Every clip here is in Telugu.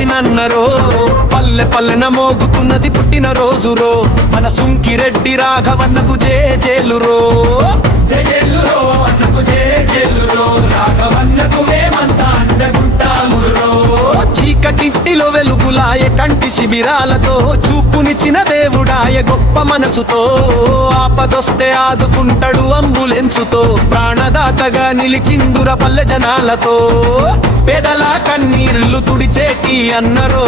వచ్చినన్నరో పల్లె పల్లెన మోగుతున్నది పుట్టిన రోజురో మన సుంకిరెడ్డి రాఘవన్నకు జేజేలురో జేజేలురో అన్నకు జేజేలురో రాఘవన్నకు మేమంతా అండగుంటామురో చీకటింటిలో వెలుగులాయ కంటి శిబిరాలతో చూపునిచ్చిన దేవుడాయ గొప్ప మనసుతో ఆపదొస్తే ఆదుకుంటాడు అంబులెన్సుతో ప్రాణదాతగా నిలిచిండుర పల్లె జనాలతో పేదల కన్నీళ్లు తుడిచేటి అన్నరో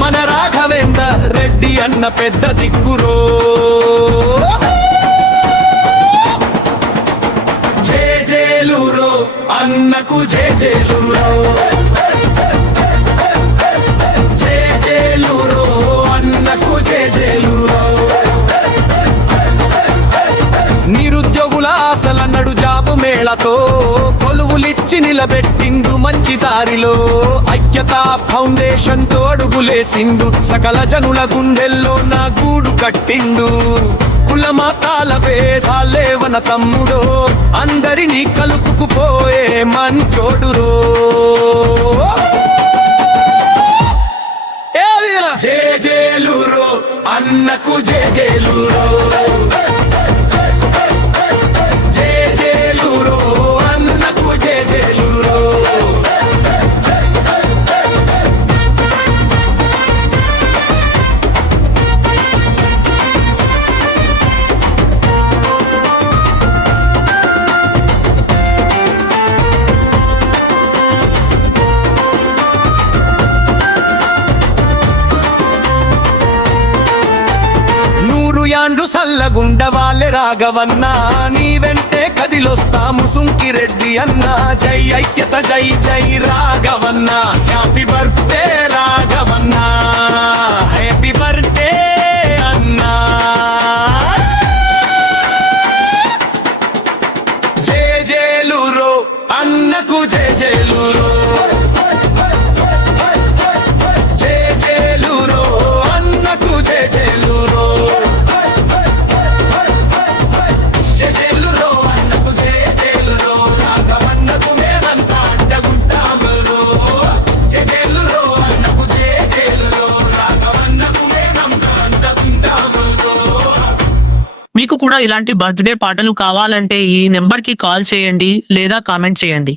మన రాఘవేంద్ర రెడ్డి అన్న పెద్ద దిక్కురో జేజేలురో అన్నకు జేజేలురో జేజేలురో అన్నకు జేజేలురో నిరుద్యోగుల ఆశలన్నడు జాబు మేళతో కొలువులిచ్చి నిలబెట్టిండు మంచి దారిలో ఐక్యతా ఫౌండేషన్ తో అడుగులేసిండు సకల జనుల గుండెల్లో నా గూడు కట్టిండు కుల మతాల భేదాలేవన తమ్ముడో అందరినీ కలుపుకుపోయే మంచోడురో జేజేలురో అన్నకు జేజేలురో జేజేలురో అన్నకు జేజేలురో యాండ్రు సల్లగుండవాలె రాఘవన్న నీ వెంటే కదిలొస్తాము సుంకిరెడ్డి అన్న జై ఐక్యత జై జై రాఘవన్న హ్యాపీ బర్త్డే రాఘవన్న హ్యాపీ బర్త్డే అన్నా జేజేలురో అన్నకు జేజేలురో జేజేలురో అన్నకు జేజేలురో మీకు కూడా ఇలాంటి బర్త్డే పాటలు కావాలంటే ఈ నెంబర్కి కాల్ చేయండి లేదా కామెంట్ చేయండి.